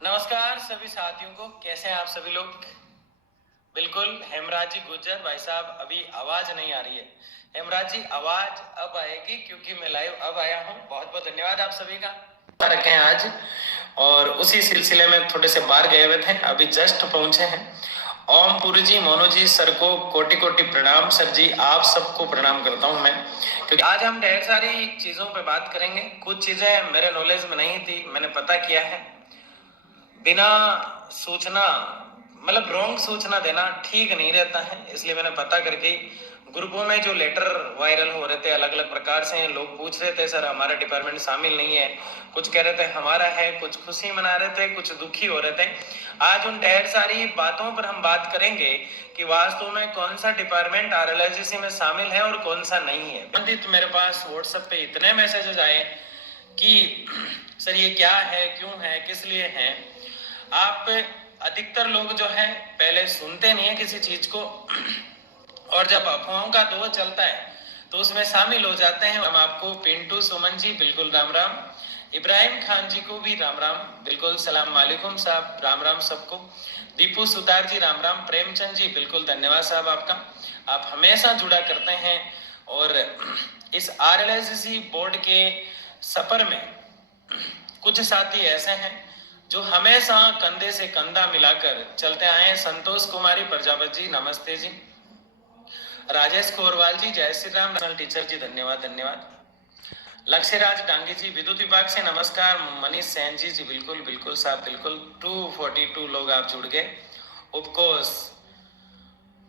नमस्कार सभी साथियों को, कैसे हैं आप सभी लोग। बिल्कुल हेमराज जी गुज्जर भाई साहब, अभी आवाज नहीं आ रही है। हेमराज जी आवाज अब आएगी क्योंकि मैं लाइव अब आया हूं। बहुत बहुत धन्यवाद आप सभी का। रखे हैं आज और उसी सिलसिले में थोड़े से बाहर गए हुए थे, अभी जस्ट पहुंचे हैं। ओम पुरी जी, मोनू जी, सर को कोटि कोटि प्रणाम। सर जी आप सबको प्रणाम करता हूं मैं, क्योंकि आज हम ढेर सारी चीजों पे बात करेंगे। कुछ चीजें मेरे नॉलेज में नहीं थी, मैंने पता किया है। बिना सूचना मतलब रॉन्ग सूचना देना ठीक नहीं रहता है, इसलिए मैंने पता करके ग्रुपों में जो लेटर वायरल हो रहे थे अलग अलग प्रकार से, लोग पूछ रहे थे सर हमारा डिपार्टमेंट शामिल नहीं है, कुछ कह रहे थे हमारा है, कुछ खुशी मना रहे थे, कुछ दुखी हो रहे थे। आज उन ढेर सारी बातों पर हम बात करेंगे कि वास्तव में कौन सा डिपार्टमेंट आरएलआईसीसी में शामिल है और कौन सा नहीं है। तो मेरे पास व्हाट्सएप पे इतने मैसेजेस आए कि सर ये क्या है, क्यों है, किस लिए है। आप अधिकतर लोग जो है पहले सुनते नहीं है किसी चीज को और जब अफवाहों का दौर चलता है तो उसमें शामिल हो जाते हैं। हम आपको पिंटू सुमन जी बिल्कुल राम राम, इब्राहिम खान जी को भी राम राम, बिल्कुल सलाम वालेकुम साहब, राम राम सबको। दीपू सुतार जी राम राम, प्रेमचंद जी बिल्कुल धन्यवाद साहब आपका, आप हमेशा जुड़ा करते हैं। और इस आरएलआईसीसी बोर्ड के सफर में कुछ साथी ऐसे हैं जो हमेशा कंधे से कंधा मिलाकर चलते आए हैं। संतोष कुमारी प्रजापति जी नमस्ते जी, राजेश कोरवाल जी जय श्री राम, टीचर जी धन्यवाद धन्यवाद, लक्ष्यराज डांगी जी विद्युत विभाग से नमस्कार, मनीष सैन जी बिल्कुल बिल्कुल साहब बिल्कुल। 242 लोग आप जुड़ गए। ऑफकोर्स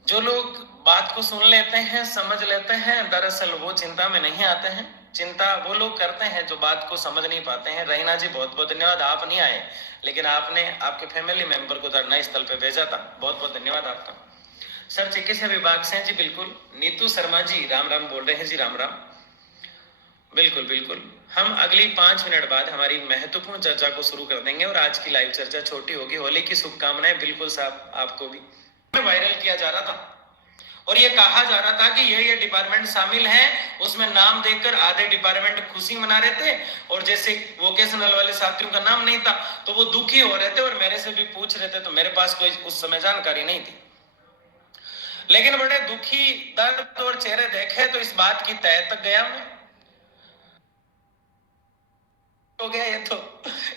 जो लोग बात को सुन लेते हैं, समझ लेते हैं, दरअसल वो चिंता में नहीं आते हैं। चिंता वो लोग करते हैं जो बात को समझ नहीं पाते हैं। रहीना जी बहुत बहुत धन्यवाद, आप नहीं आए लेकिन आपने आपके फैमिली मेंबर को धरना स्थल पे भेजा था, बहुत बहुत धन्यवाद आपका। सर चिकित्सा विभाग से जी बिल्कुल। नीतू शर्मा जी राम राम बोल रहे हैं जी, राम राम, बिल्कुल बिल्कुल। हम अगली 5 मिनट बाद हमारी महत्वपूर्ण चर्चा को शुरू कर देंगे और आज की लाइव चर्चा छोटी होगी। होली की शुभकामनाएं बिल्कुल साहब आपको भी। वायरल किया जा रहा था और ये कहा जा रहा था कि ये डिपार्टमेंट शामिल है, उसमें नाम देखकर आधे डिपार्टमेंट खुशी मना रहे थे और जैसे वोकेशनल वाले साथियों का नाम नहीं था तो वो दुखी हो रहे थे और मेरे से भी पूछ रहे थे, तो मेरे पास कोई उस समय जानकारी नहीं थी। लेकिन बड़े दुखी दर्द और चेहरे देखे तो इस बात की तह तक गया मैं, हो गया ये तो,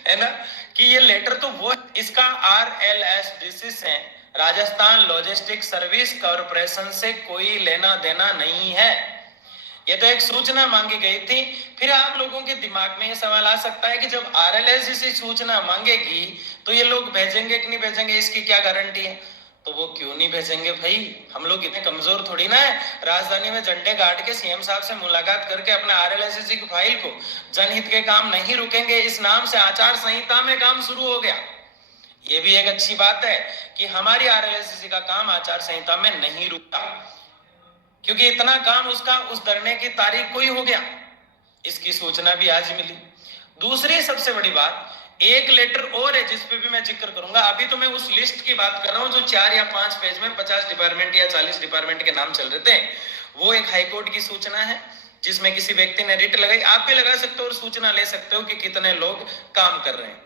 है ना, कि ये लेटर तो वो इसका आरएलएसडीसी से, राजस्थान लॉजिस्टिक सर्विस कॉरपोरेशन से कोई लेना देना नहीं है। ये तो एक सूचना मांगी गई थी। फिर आप लोगों के दिमाग में ये सवाल आ सकता है कि जब आरएलएसडीसी सूचना मांगेगी तो ये लोग भेजेंगे कि नहीं भेजेंगे, इसकी क्या गारंटी है। तो वो क्यों नहीं भेजेंगे भाई, हम लोग इतने कमजोर थोड़ी ना है। राजधानी में झंडे गाड़ के सीएम साहब से मुलाकात करके अपने आरएलएसडीसी की फाइल को, जनहित के काम नहीं रुकेंगे इस नाम से आचार संहिता में काम शुरू हो गया। ये भी एक अच्छी बात है कि हमारी आरएलएसडीसी का काम आचार संहिता में नहीं रुका, क्योंकि इतना काम उसका उस धरने की तारीख को ही हो गया। इसकी सूचना भी आज मिली। दूसरी सबसे बड़ी बात, एक लेटर और है जिसपे भी मैं जिक्र करूंगा। अभी तो मैं उस लिस्ट की बात कर रहा हूं जो 4 या 5 पेज में 50 डिपार्टमेंट या 40 डिपार्टमेंट के नाम चल रहे थे। वो एक हाईकोर्ट की सूचना है जिसमें किसी व्यक्ति ने रिट लगाई, आप भी लगा सकते हो और सूचना ले सकते हो कि कितने लोग काम कर रहे हैं।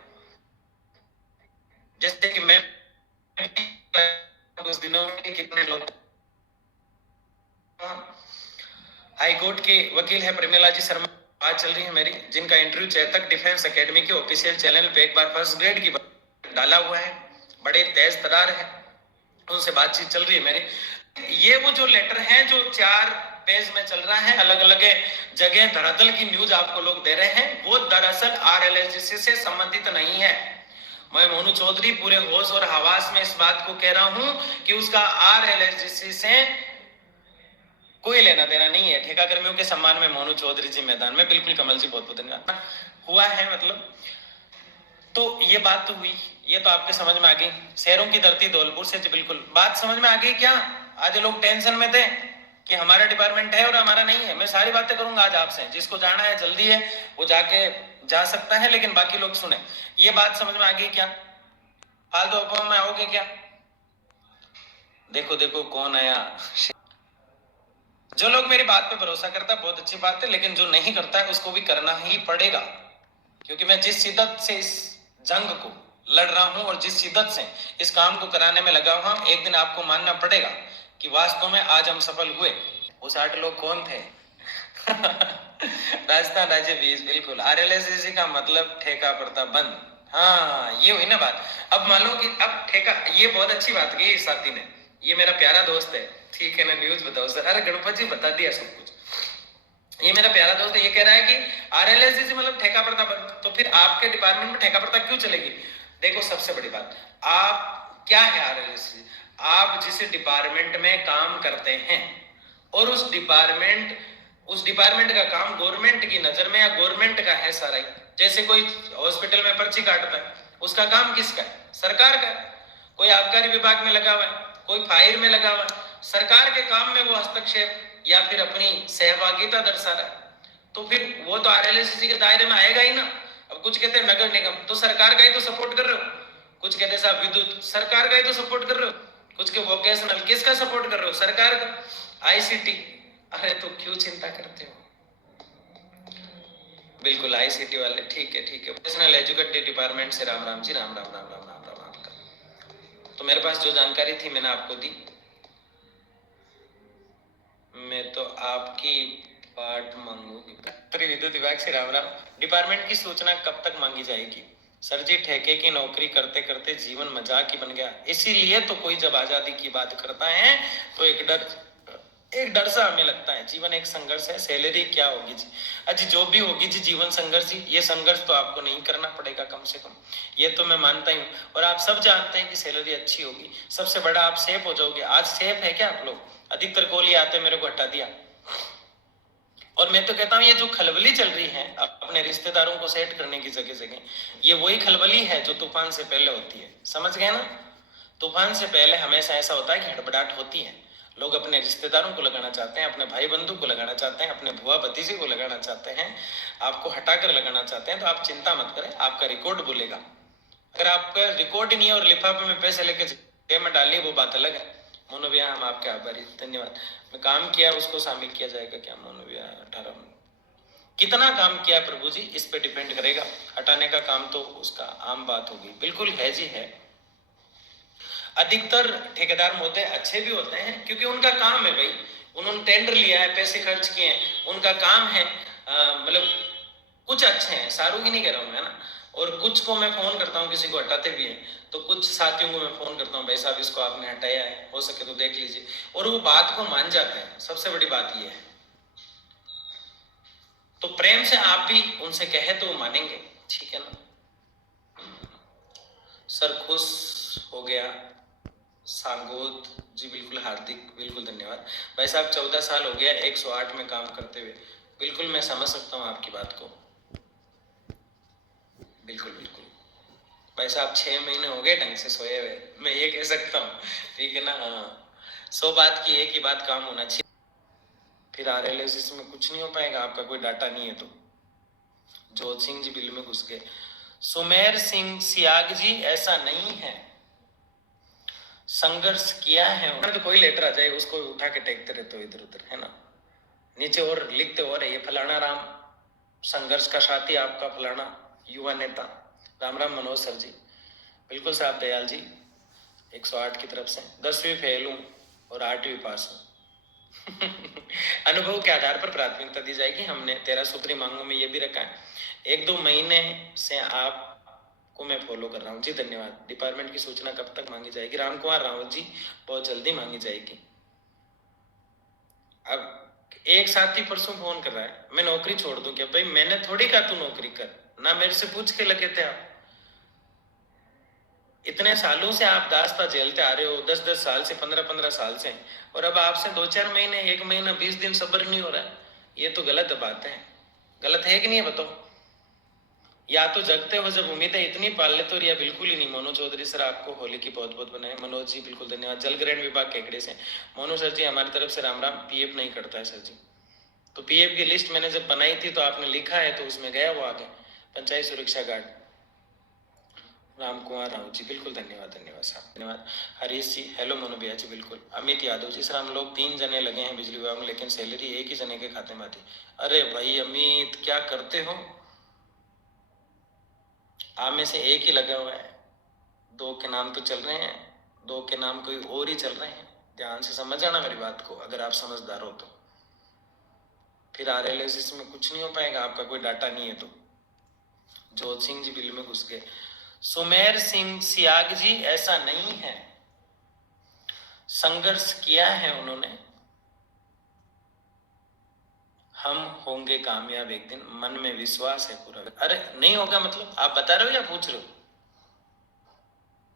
जैसे कि मैं कुछ दिनों में कितने लोग, हाईकोर्ट के वकील है प्रेमिला जी शर्मा, बात चल रही है मेरी, जिनका इंटरव्यू चेतक डिफेंस एकेडमी के ऑफिशियल चैनल पे एक बार फर्स्ट ग्रेड की डाला हुआ है, बड़े तेज तरार है, उनसे बातचीत चल रही है मेरी। ये वो जो लेटर है जो 4 पेज में चल रहा है, अलग अलग जगह धरातल की न्यूज आपको लोग दे रहे हैं, वो दरअसल आरएलएसडीसी से संबंधित नहीं है। मैं मोनू चौधरी पूरे होश और हवास में इस बात को कह रहा हूं कि उसका आरएलएसडीसी से कोई लेना देना नहीं है। ठेका कर्मियों के सम्मान में मोनू चौधरी जी मैदान में, बिल्कुल कमल जी बहुत बहुत धन्यवाद हुआ है मतलब। तो ये बात तो हुई, ये तो आपके समझ में आ गई। शहरों की धरती धौलपुर से, बिल्कुल बात समझ में आ गई क्या। आधे लोग टेंशन में थे कि हमारा डिपार्टमेंट है और हमारा नहीं है। मैं सारी बातें करूंगा आज आपसे, जिसको जाना है जल्दी है वो जाके जा सकता है, लेकिन बाकी लोग सुने। ये बात समझ में आ गई क्या, फालतू अफवाह में आओगे क्या। देखो देखो कौन आया। जो लोग मेरी बात पे भरोसा करता है बहुत अच्छी बात है, लेकिन जो नहीं करता है उसको भी करना ही पड़ेगा, क्योंकि मैं जिस शिद्दत से इस जंग को, लड़ रहा हूं और जिस शिद्दत से इस काम को कराने में लगा हुआ हूं, एक दिन आपको मानना पड़ेगा कि वास्तव में आज हम सफल हुए। वो 60 लोग कौन थे? राजस्थान राज्य 20, बिल्कुल। RLSC का मतलब ठेका प्रथा बंद। हाँ, ये हुई ना बात। अब मान लो कि अब ठेका, ये बहुत अच्छी बात की इस साथी ने, ये मेरा प्यारा दोस्त है, ठीक है ना। न्यूज बताओ सर, अरे गणपत जी बता दिया सब कुछ। ये मेरा प्यारा दोस्त है, ये कह रहा है कि RLSC मतलब ठेका प्रथा बंद। तो फिर आपके डिपार्टमेंट में ठेका प्रथा क्यों चलेगी? देखो, सबसे बड़ी बात, आप क्या है RLSC? आप जिस डिपार्टमेंट में काम करते हैं और उस डिपार्टमेंट का काम गवर्नमेंट की नजर में या गवर्नमेंट का है सारा ही। जैसे कोई हॉस्पिटल में पर्ची काटता है, उसका काम किसका है? सरकार का है। कोई आबकारी विभाग में लगा हुआ है, कोई फायर में लगा हुआ है, सरकार के काम में वो हस्तक्षेप या फिर अपनी सहभागिता दर्शा रहा है, तो फिर वो तो RLSC के दायरे में आएगा ही ना। अब कुछ कहते हैं नगर निगम, तो सरकार का ही तो सपोर्ट कर रहे हो। कुछ कहते हैं साहब विद्युत, सरकार का ही तो सपोर्ट कर रहे हो। कुछ के वोकेशनल, किसका सपोर्ट कर रहे हो? सरकार का। ICT, अरे तो क्यों चिंता करते हो? बिल्कुल ICT वाले, ठीक है ठीक है। वोकेशनल एजुकेशन डिपार्टमेंट से राम राम जी, राम राम राम राम राम राम राम। तो मेरे पास जो जानकारी थी मैंने आपको दी। मैं तो आपकी बाट मांगूंगी। विद्युत विभाग से राम राम। डिपार्टमेंट की सूचना कब तक मांगी जाएगी? सर जी, ठेके की नौकरी करते करते जीवन मजाक ही बन गया, इसीलिए तो कोई जब आजादी की बात करता है तो एक डर सा हमें लगता है। जीवन एक संघर्ष है, सैलरी क्या होगी जी? अजी जो भी होगी जी, जीवन संघर्ष ही। ये संघर्ष तो आपको नहीं करना पड़ेगा कम से कम, ये तो मैं मानता ही हूँ। और आप सब जानते हैं कि सैलरी अच्छी होगी, सबसे बड़ा आप सेफ हो जाओगे। आज सेफ है क्या आप लोग? अधिकतर कॉल आते मेरे को हटा दिया। और मैं तो कहता हूँ ये जो खलबली चल रही है अपने रिश्तेदारों को सेट करने की जगह जगह, ये वही खलबली है जो तूफान से पहले होती है। समझ गए ना? तूफान से पहले हमेशा ऐसा होता है कि हड़बड़ाहट होती है। लोग अपने रिश्तेदारों को लगाना चाहते हैं, अपने भाई बंधु को लगाना चाहते हैं, अपने बुआ भतीजे को लगाना चाहते हैं, आपको हटाकर लगाना चाहते हैं। तो आप चिंता मत करें, आपका रिकॉर्ड बोलेगा। अगर आपका रिकॉर्ड ही नहीं है और लिफाफे में पैसे लेके जेब में डालिए, वो बात अलग है। मोनू भैया, हम आपके आभारी, धन्यवाद। मैं काम किया उसको शामिल किया जाएगा क्या? मोनू भैया 18 कितना काम किया प्रभु जी, इस पे डिपेंड करेगा। हटाने का काम तो उसका आम बात होगी। बिल्कुल है जी है। अधिकतर ठेकेदार होते हैं, अच्छे भी होते हैं, क्योंकि उनका काम है भाई। उन्होंने टेंडर लिया है, पैसे खर्च किए हैं, उनका काम है। मतलब कुछ अच्छे हैं, सारू की नहीं कह रहा हूं मैं ना। और कुछ को मैं फोन करता हूँ, किसी को हटाते भी हैं, तो कुछ साथियों को मैं फोन करता हूँ, भाई साहब इसको आपने हटाया है, हो सके तो देख लीजिए। और वो बात को मान जाते हैं, सबसे बड़ी बात ये है। तो प्रेम से आप भी उनसे कहे तो वो मानेंगे, ठीक है ना? सर खुश हो गया सांगोद जी, बिल्कुल हार्दिक, बिल्कुल धन्यवाद। भाई साहब 14 साल हो गया 108 में काम करते हुए। बिल्कुल मैं समझ सकता हूँ आपकी बात को, बिल्कुल बिल्कुल। भाई साहब 6 महीने हो गए ढंग से सोए हुए, मैं ये कह सकता हूँ, ठीक है ना? हाँ, 100 बात की एक ही बात काम होना चाहिए। फिर RLSS में कुछ नहीं हो पाएगा, आपका कोई डाटा नहीं है तो। जोत सिंह जी बिल में घुस गए। सुमेर सिंह सियाग जी, ऐसा नहीं है, संघर्ष किया है उन्होंने। तो कोई लेटर आ जाए उसको उठा के टेकते रहते हो इधर उधर, है ना? नीचे और लिखते हो रहे, ये फलाना राम संघर्ष का साथी, आपका फलाना युवा नेता। राम राम मनोज सर जी, बिल्कुल साहब दयाल जी। 108 की तरफ से 10वीं फेल हूँ और 8वीं पास हूँ। अनुभव के आधार पर प्राथमिकता दी जाएगी। हमने 13 सूत्री मांगों में ये भी रखा है। 1-2 महीने से आपको मैं फॉलो कर रहा हूँ जी, धन्यवाद। डिपार्टमेंट की सूचना कब तक मांगी जाएगी? राम कुमार रावत जी, बहुत जल्दी मांगी जाएगी। अब एक साथी परसों फोन कर रहा है, मैं नौकरी छोड़ दूं क्या? भाई मैंने थोड़ी कहा तू नौकरी कर, ना मेरे से पूछ के लगे थे आप। इतने सालों से आप दास्ता झेलते आ रहे हो, 10-10 साल से, 15-15 साल से, और अब आपसे 2-4 महीने, 1 महीना 20 दिन सब्र नहीं हो रहा है। ये तो गलत बात है। गलत है कि नहीं है बताओ? या तो जगते हो जब उम्मीदें इतनी पाल ले तो, या बिल्कुल ही नहीं। मोनू चौधरी सर, आपको होली की बहुत बहुत बनाए। मनोज जी बिल्कुल धन्यवाद, जल ग्रहण विभाग केकड़े से। मोनू सर जी हमारी तरफ से राम राम। PF नहीं कटता है सर जी। तो PF की लिस्ट मैंने जब बनाई थी तो आपने लिखा है, तो उसमें गया वो आगे। पंचायत सुरक्षा गार्ड राम कुमार राव जी, बिल्कुल धन्यवाद, धन्यवाद साहब, धन्यवाद। हरीश जी, हेलो मोनू भैया जी, बिल्कुल। अमित यादव जी, सर हम लोग 3 जने लगे हैं बिजली विभाग में, लेकिन सैलरी एक ही जने के खाते में आती। अरे भाई अमित, क्या करते हो? आप में से एक ही लगा हुआ है। दो के नाम तो चल रहे हैं, दो के नाम कोई और ही चल रहे हैं। ध्यान से समझ जाना मेरी बात को, अगर आप समझदार हो तो। फिर RLSS में कुछ नहीं हो पाएगा, आपका कोई डाटा नहीं है तो। जोत सिंह जी बिल में घुस गए। सुमेर सिंह सियाग जी, ऐसा नहीं है, संघर्ष किया है उन्होंने। हम होंगे कामयाब एक दिन, मन में विश्वास है पूरा। अरे नहीं होगा मतलब आप बता रहे हो या पूछ रहे हो?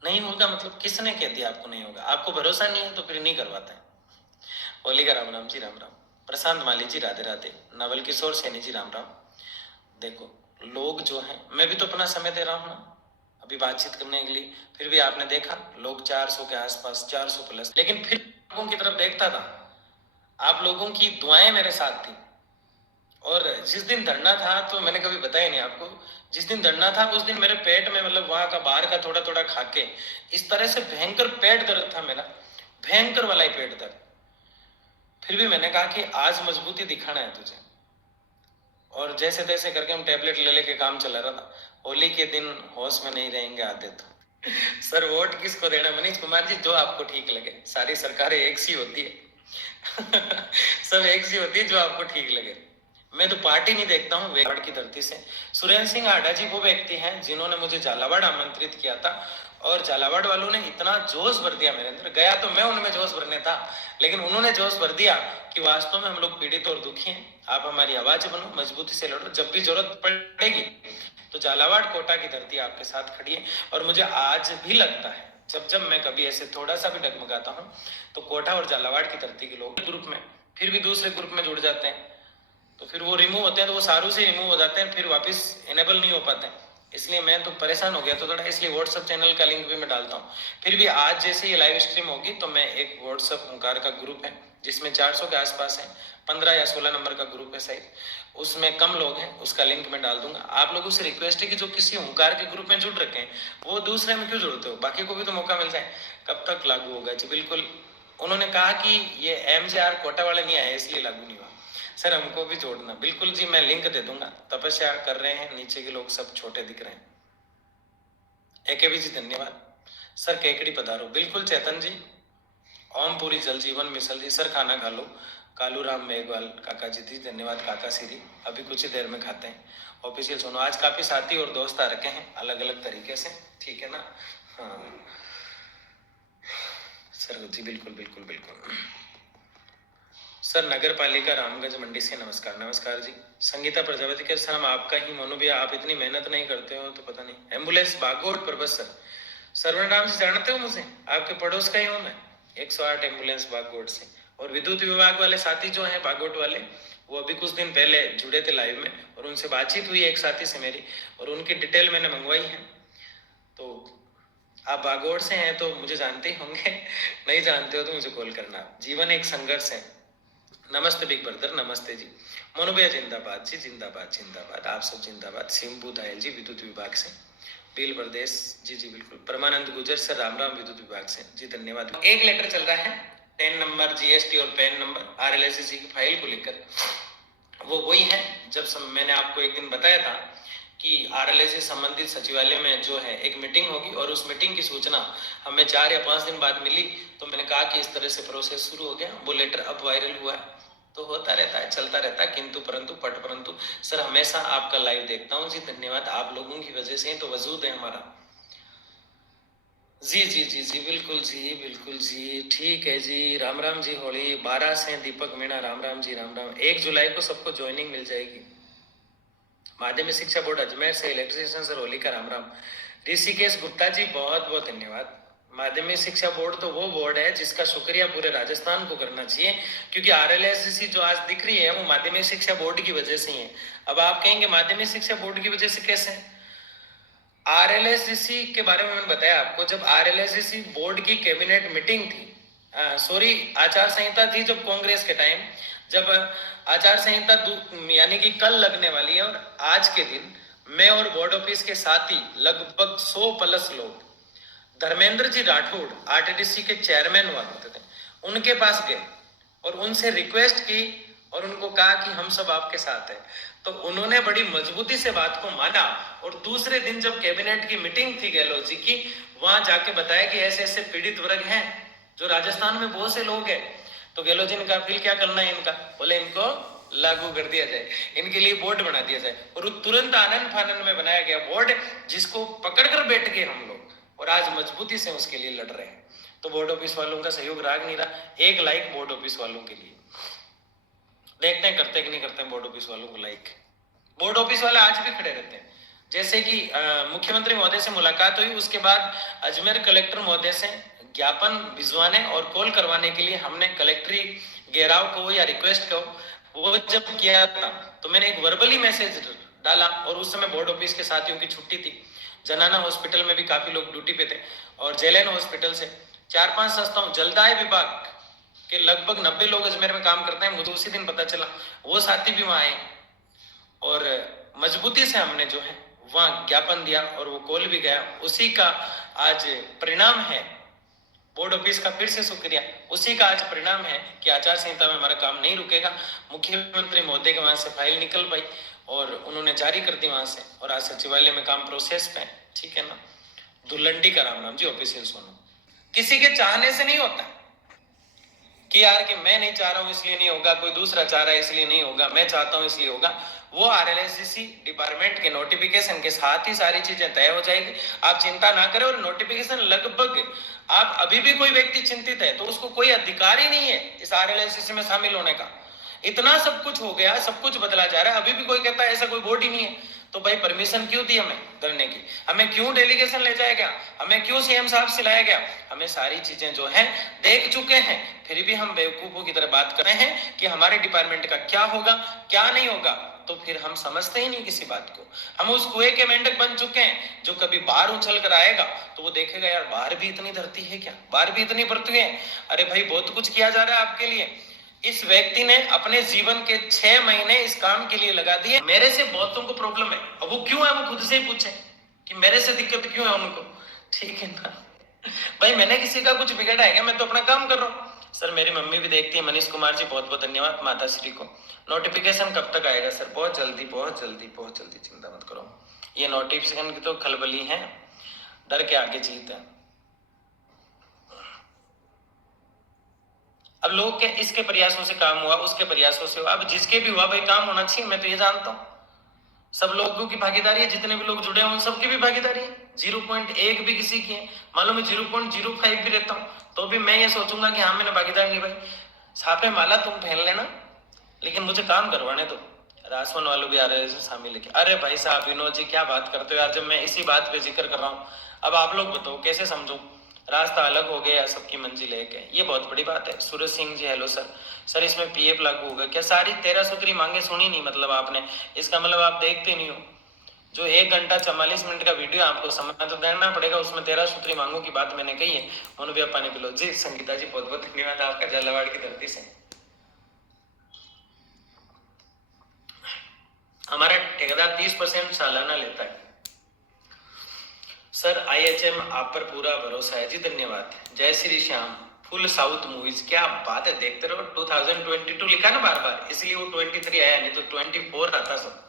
नहीं होगा मतलब किसने कह दिया आपको नहीं होगा? आपको भरोसा नहीं है तो फिर नहीं करवाता है। होली का राम राम जी, राम राम। प्रशांत माली जी राधे राधे। नवल किशोर सैनी जी राम राम। देखो लोग जो हैं, मैं भी तो अपना समय दे रहा हूँ ना अभी बातचीत करने के लिए। फिर भी आपने देखा लोग 400 के आसपास, 400 प्लस, लेकिन फिर लोगों की तरफ देखता था। आप लोगों की दुआएं मेरे साथ थी। और जिस दिन धरना था, तो मैंने कभी बताया नहीं आपको, जिस दिन धरना था उस दिन मेरे पेट में, मतलब वहां का बाहर का थोड़ा थोड़ा खाके इस तरह से भयंकर पेट दर्द था मेरा, भयंकर वाला ही पेट दर्द। फिर भी मैंने कहा कि आज मजबूती दिखाना है तुझे, और जैसे तैसे करके हम टैबलेट ले लेके काम चला रहा था। होली के दिन होश में नहीं रहेंगे आधे तो। सर वोट किसको देना? मनीष कुमार जी, जो आपको ठीक लगे, सारी सरकारें एक सी होती है। सब एक सी होती है, जो आपको ठीक लगे। मैं तो पार्टी नहीं देखता हूँ। झालावाड़ की धरती से सुरेंद्र सिंह आडा जी वो व्यक्ति हैं जिन्होंने मुझे झालावाड़ आमंत्रित किया था, और झालावाड़ वालों ने इतना जोश भर दिया मेरे अंदर। गया तो मैं उनमें जोश भरने था, लेकिन उन्होंने जोश भर दिया कि वास्तव में हम लोग पीड़ित और दुखी हैं, आप हमारी आवाज बनो, मजबूती से लड़ो, जब भी जरूरत पड़ेगी तो झालावाड़ कोटा की धरती आपके साथ खड़ी है। और मुझे आज भी लगता है, जब जब मैं कभी ऐसे थोड़ा सा भी डगमगाता हूँ, तो कोटा और झालावाड़ की धरती के लोग ग्रुप में फिर भी दूसरे ग्रुप में जुड़ जाते हैं, तो फिर वो रिमूव होते हैं, तो वो सारू से रिमूव हो जाते हैं, फिर वापस इनेबल नहीं हो पाते हैं। इसलिए मैं तो परेशान हो गया तो थोड़ा, इसलिए व्हाट्सएप चैनल का लिंक भी मैं डालता हूँ। फिर भी आज जैसे ये लाइव स्ट्रीम होगी तो मैं एक व्हाट्सएप ओंकार का ग्रुप है जिसमें 400 के आसपास है, 15 या 16 नंबर का ग्रुप है शायद, उसमें कम लोग हैं, उसका लिंक मैं डाल दूंगा। आप लोगों से रिक्वेस्ट है कि जो किसी ओंकार के ग्रुप में जुड़ रखे हैं वो दूसरे में क्यों जुड़ते हो, बाकी को भी तो मौका मिल जाए। कब तक लागू होगा जी? बिल्कुल, उन्होंने कहा कि ये MJR कोटा वाले नहीं आए इसलिए लागू नहीं हुआ। सर हमको भी जोड़ना, बिल्कुल जी, मैं लिंक दे दूंगा। तपस्या कर रहे हैं, नीचे के लोग सब छोटे दिख रहे हैं। AKB जी धन्यवाद। सर केकड़ी पधारो, बिल्कुल चेतन जी। ओम पूरी जल जीवन मिसल जी, सर खाना खा लो। कालू राम मेघवाल काका जी धन्यवाद। काका सीरी अभी कुछ ही देर में खाते हैं। ऑफिशियल सुनो, आज काफी साथी और दोस्त आ रखे हैं अलग अलग तरीके से, ठीक है ना? हाँ सर जी, बिल्कुल बिल्कुल बिल्कुल। सर नगर पालिका रामगंज मंडी से नमस्कार। नमस्कार जी। संगीता प्रजापति के सर हम आपका ही मोनू भैया, आप इतनी मेहनत नहीं करते हो तो पता नहीं। एम्बुलेंस बागोट प्रबस सर, सरवण राम से जानते हो मुझे, आपके पड़ोस का ही हूँ मैं। 108 एम्बुलेंस बागोट से। और विद्युत विभाग वाले साथी जो हैं बागोट वाले, वो अभी कुछ दिन पहले जुड़े थे लाइव में, और उनसे बातचीत हुई एक साथी से मेरी, और उनकी डिटेल मैंने मंगवाई है। तो आप बागोट से हैं तो मुझे जानते ही होंगे, नहीं जानते हो तो मुझे कॉल करना। जीवन एक संघर्ष है। नमस्ते बिग ब्रदर, नमस्ते जी। मोनू भैया जिंदाबाद जी, जिंदाबाद जिंदाबाद, आप सब जिंदाबाद। सिंबू दायल जी विद्युत विभाग से। बील प्रदेश जी जी बिल्कुल। परमानंद गुजर सर राम राम विद्युत विभाग से जी धन्यवाद। एक लेटर चल रहा है 10 नंबर GST और पैन नंबर RLSC की फाइल को लेकर, वो वही है जब मैंने आपको एक दिन बताया था कि RLSC संबंधित सचिवालय में जो है एक मीटिंग होगी, और उस मीटिंग की सूचना हमें 4 या 5 दिन बाद मिली। तो मैंने कहा कि इस तरह से प्रोसेस शुरू हो गया, वो लेटर अब वायरल हुआ है। तो होता रहता है, चलता रहता है, किंतु परंतु पट परंतु। सर हमेशा आपका लाइव देखता हूँ जी, धन्यवाद, आप लोगों की वजह से ही तो वजूद है हमारा। जी जी जी जी बिल्कुल जी, बिल्कुल जी, ठीक है जी। राम राम जी। होली 12 से दीपक मीणा, राम राम जी, राम राम। 1 जुलाई को सबको ज्वाइनिंग मिल जाएगी। माध्यमिक शिक्षा बोर्ड अजमेर से इलेक्ट्रिशियन सर, होली का राम राम। ऋषिकेश गुप्ता जी बहुत बहुत धन्यवाद। माध्यमिक शिक्षा बोर्ड तो वो बोर्ड है जिसका शुक्रिया पूरे राजस्थान को करना चाहिए, क्योंकि RLSC जो आज दिख रही है वो माध्यमिक शिक्षा बोर्ड की वजह से ही है। अब आप कहेंगे माध्यमिक शिक्षा बोर्ड की वजह से कैसे? RLSC के बारे में मैंने बताया आपको, जब RLSC बोर्ड की कैबिनेट मीटिंग थी, सॉरी आचार संहिता थी जब कांग्रेस के टाइम, जब आचार संहिता यानी कि कल लगने वाली है, और आज के दिन मैं और बोर्ड ऑफिस के साथी लगभग 100 प्लस लोग धर्मेंद्र जी राठौड़ RTDC के चेयरमैन हुआ करते थे, उनके पास गए और उनसे रिक्वेस्ट की और उनको कहा कि हम सब आपके साथ हैं। तो उन्होंने बड़ी मजबूती से बात को माना और दूसरे दिन जब कैबिनेट की मीटिंग थी गहलोत जी की, वहां जाके बताया कि ऐसे ऐसे पीड़ित वर्ग हैं जो राजस्थान में बहुत से लोग हैं। तो गहलोत जी ने कहा फिर क्या करना है इनका, बोले इनको लागू कर दिया जाए, इनके लिए बोर्ड बना दिया जाए। और तुरंत आनंद फानंद में बनाया गया बोर्ड, जिसको पकड़ कर बैठ गए हम लोग और आज मजबूती से उसके लिए लड़ रहे हैं। तो बोर्ड ऑफिस वालों का सहयोग राग नहीं रहा। एक लाइक बोर्ड ऑफिस वालों के लिए, देखते हैं करते कि नहीं करते हैं बोर्ड ऑफिस वालों को लाइक। बोर्ड ऑफिस वाले आज भी खड़े रहते हैं। जैसे कि मुख्यमंत्री महोदय से मुलाकात हुई, उसके बाद अजमेर कलेक्टर महोदय से ज्ञापन भिजवाने और कॉल करवाने के लिए हमने कलेक्टरी घेराव को या रिक्वेस्ट को वो जब किया था, तो मैंने एक वर्बली मैसेज डाला और उस समय बोर्ड ऑफिस के साथियों की छुट्टी थी। जनाना हॉस्पिटल में भी काफी लोग ड्यूटी पे थे और जेएलएन हॉस्पिटल से 4-5 संस्थाओं, जलदाय विभाग के लगभग 90 लोग अजमेर में काम करते हैं। मुझे उसी दिन पता चला, वो साथी भी वहां आए और मजबूती से हमने जो है वहां ज्ञापन दिया और वो कॉल भी गया। उसी का आज परिणाम है, बोर्ड ऑफिस का फिर से शुक्रिया, उसी का आज परिणाम है कि आचार संहिता में हमारा काम नहीं रुकेगा। मुख्यमंत्री महोदय के वहां से फाइल निकल पाई और उन्होंने जारी कर दी वहां से, और आज सचिवालय में काम प्रोसेस पे है। ठीक है ना। दुल्लंडी का राम नाम जी, ऑफिशियल सोनू। किसी के चाहने से नहीं होता कि यार कि मैं नहीं चाह रहा हूं इसलिए नहीं होगा, कोई दूसरा चाह रहा है इसलिए नहीं होगा, मैं चाहता हूं इसलिए होगा। वो आरएलएससी डिपार्टमेंट के नोटिफिकेशन के साथ ही सारी चीजें तय हो जाएगी, आप चिंता ना करें। और नोटिफिकेशन लगभग, आप अभी भी कोई व्यक्ति चिंतित है तो उसको कोई अधिकार ही नहीं है इस आरएलएससी में शामिल होने का। इतना सब कुछ हो गया, सब कुछ बदला जा रहा है, अभी भी कोई कहता है ऐसा कोई बोर्ड ही नहीं है। तो भाई परमिशन क्यों दी हमें करने की, हमें क्यों डेलीगेशन ले जाया गया, हमें क्यों सीएम साहब से लाया गया। हमें सारी चीजें जो है देख चुके हैं, फिर भी हम बेवकूफों की तरह बात कर रहे हैं कि हमारे डिपार्टमेंट का क्या होगा क्या नहीं होगा। तो फिर हम समझते ही नहीं किसी बात को। हम उस कुएं के मेंढक बन चुके हैं, जो कभी बाहर उछल कर आएगा तो वो देखेगा यार बाहर भी इतनी धरती है क्या, बाहर भी इतनी पृथ्वी है। अरे भाई बहुत कुछ किया जा रहा है आपके लिए। इस व्यक्ति ने अपने जीवन के 6 महीने इस काम के लिए लगा दिए। मेरे से बहुतों को प्रॉब्लम है, अब वो क्यों है वो खुद से ही पूछे कि मेरे से दिक्कत क्यों है उनको। ठीक है ना भाई, मैंने किसी का कुछ बिगड़ा है क्या, मैं तो अपना काम कर रहा हूँ। सर मेरी मम्मी भी देखती है, मनीष कुमार जी बहुत बहुत धन्यवाद माता श्री को। नोटिफिकेशन कब तक आएगा सर, बहुत जल्दी बहुत जल्दी बहुत जल्दी, चिंता मत करो। ये नोटिफिकेशन की तो खलबली है, डर के आगे जीत है। अब लोग के इसके प्रयासों से काम हुआ, उसके प्रयासों से हुआ, अब जिसके भी हुआ भाई काम होना चाहिए, मैं तो ये जानता हूँ। सब लोगों की भागीदारी है, जितने भी लोग जुड़े हैं उन सबकी भी भागीदारी है। 0.1 भी किसी की है, मालूम है 0.05 भी रहता हूँ तो भी मैं ये सोचूंगा कि हाँ मैंने भागीदारी नहीं भाई। छापे माला तुम फैल लेना, लेकिन मुझे काम करवाने दो। राजवन वालों भी आ रहे हैं शामिल है। अरे भाई साहब विनोद जी क्या बात करते हो यार, जब मैं इसी बात पे जिक्र कर रहा हूँ। अब आप लोग बताओ कैसे समझो, रास्ता अलग हो गया, सबकी मंजिल एक है, ये बहुत बड़ी बात है। Suraj Singh ji hello sir, sir इसमें पीएफ लागू होगा क्या, सारी 13 सूत्री मांगे सुनी नहीं मतलब आपने, इसका मतलब आप देखते नहीं हो। जो 1 घंटा 44 मिनट का वीडियो आपको समझ तो देना पड़ेगा, उसमें 13 सूत्री मांगों की बात मैंने कही है। उन्होंने भी पानी पिलो जी। संगीता जी बहुत बहुत धन्यवाद आपका, झालावाड़ की धरती से। हमारा ठेकेदार 30% सालाना लेता है। सर आईएचएम आप पर पूरा भरोसा है जी, धन्यवाद। जय Shri Shyam, full south movies, क्या बात है, देखते रहो। 2022 लिखा ना बार बार, इसलिए वो 23 आया, नहीं तो 24 आता सब।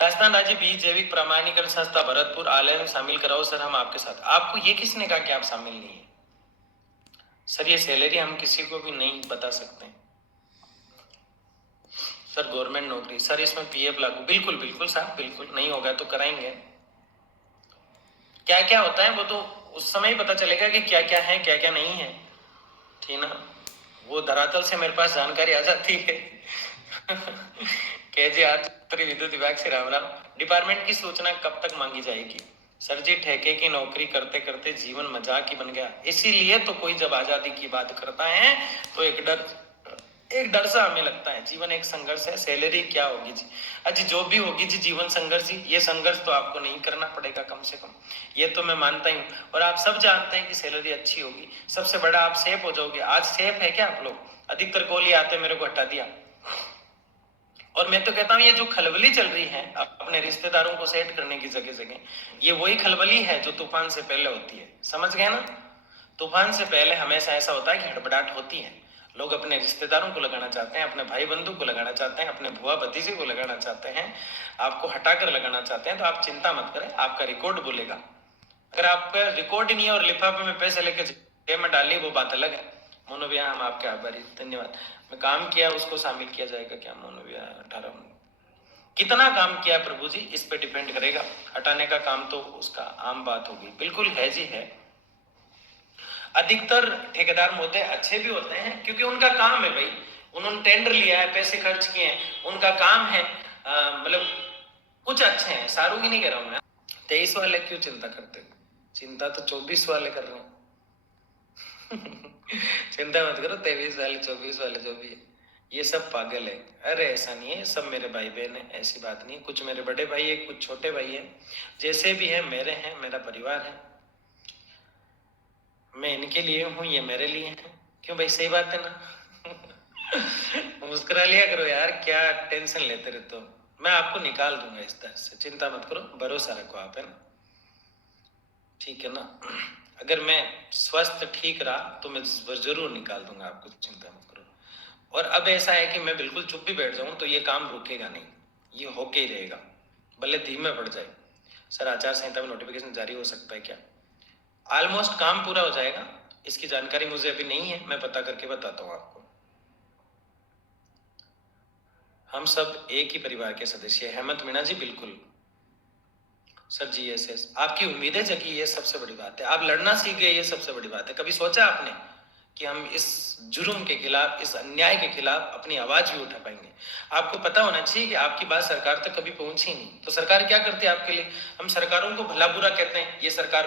राजस्थान राज्य बीज जैविक प्रमाणीकरण संस्था भरतपुर आलय में शामिल कराओ सर, हम आपके साथ। आपको ये किसने कहा कि आप शामिल नहीं है सर, ये सैलरी हम किसी को भी नहीं बता सकते सर। गवर्नमेंट नौकरी सर, इसमें पीएफ लागू, बिल्कुल बिल्कुल साहब बिल्कुल, नहीं होगा तो कराएंगे। क्या क्या होता है वो तो उस समय ही पता चलेगा कि क्या क्या है क्या क्या नहीं है, ठीक ना। वो धरातल से मेरे पास जानकारी आ जाती है केजे आज विद्युत विभाग से राम राम। डिपार्टमेंट की सूचना कब तक मांगी जाएगी सर जी, ठेके की नौकरी करते करते जीवन मजाक ही बन गया, इसीलिए तो कोई जब आजादी की बात करता है तो एक डर सा हमें लगता है। जीवन एक संघर्ष है, सैलरी क्या होगी जी, अजी जो भी होगी जी जीवन संघर्ष ही। ये संघर्ष तो आपको नहीं करना पड़ेगा कम से कम, ये तो मैं मानता ही हूँ। और आप सब जानते हैं कि सैलरी अच्छी होगी, सबसे बड़ा आप सेफ हो जाओगे। आज सेफ है क्या आप लोग, अधिकतर कॉल ही आते मेरे को हटा दिया। और मैं तो कहता हूँ ये जो खलबली चल रही है अपने रिश्तेदारों को सेट करने की जगह जगह, ये वही खलबली है जो तूफान से पहले होती है, समझ गए ना। तूफान से पहले हमेशा ऐसा होता है कि हड़बड़ाहट होती है, लोग अपने रिश्तेदारों को लगाना चाहते हैं, अपने भाई बंधु को लगाना चाहते हैं, अपने बुआ भतीजे को लगाना चाहते हैं, आपको हटाकर लगाना चाहते हैं, तो आप चिंता मत करें, आपका रिकॉर्ड बोलेगा। अगर आपका रिकॉर्ड ही नहीं है और लिफाफे में पैसे लेके जेब में डालिए, वो बात अलग है। मोनू भैया हम आपके आभारी, धन्यवाद। मैं काम किया उसको शामिल किया जाएगा क्या मोनू भैया? 18 कितना काम किया प्रभु जी, इस पे डिपेंड करेगा। हटाने का काम तो उसका आम बात होगी, बिल्कुल है जी है। अधिकतर ठेकेदार महोदय अच्छे भी होते हैं क्योंकि उनका काम है भाई, उन्होंने टेंडर लिया है, पैसे खर्च किए हैं, उनका काम है। मतलब कुछ अच्छे हैं, सारू की नहीं कह रहा हूं मैं। 23 वाले क्यों चिंता करते? चिंता तो 24 वाले कर रहे हैं। चिंता मत करो, 23 वाले 24 वाले जो भी है ये सब पागल है। अरे ऐसा नहीं है, सब मेरे भाई बहन है, ऐसी बात नहीं है। कुछ मेरे बड़े भाई है, कुछ छोटे भाई है, जैसे भी है मेरे हैं, मेरा परिवार है। मैं इनके लिए हूँ, ये मेरे लिए हैं। क्यों भाई, सही बात है ना? मुस्कुरा लिया करो यार, क्या टेंशन लेते रहते हो। मैं आपको निकाल दूंगा इस तरह से, चिंता मत करो, भरोसा रखो आप, है ना? ठीक है ना? अगर मैं स्वस्थ ठीक रहा तो मैं जरूर निकाल दूंगा आपको, चिंता मत करो। और अब ऐसा है कि मैं बिल्कुल चुप भी बैठ जाऊं तो ये काम रुकेगा नहीं, ये होके ही रहेगा, भले धीमे पड़ जाए। सर आचार संहिता में नोटिफिकेशन जारी हो सकता है क्या? ऑलमोस्ट काम पूरा हो जाएगा, इसकी जानकारी मुझे अभी नहीं है, मैं पता करके बताता हूँ आपको। हम सब एक ही परिवार के सदस्य हैं। हेमंत मीणा जी बिल्कुल सर जी, यस, आपकी उम्मीदें जगी, ये सबसे बड़ी बात है। आप लड़ना सीख गए, ये सबसे बड़ी बात है। कभी सोचा आपने कि हम इस जुर्म के खिलाफ, इस अन्याय के खिलाफ अपनी आवाज भी उठा पाएंगे? आपको पता होना चाहिए कि आपकी बात सरकार तक कभी पहुंची नहीं, तो सरकार क्या करती है आपके लिए? हम सरकारों को भला बुरा कहते हैं, ये सरकार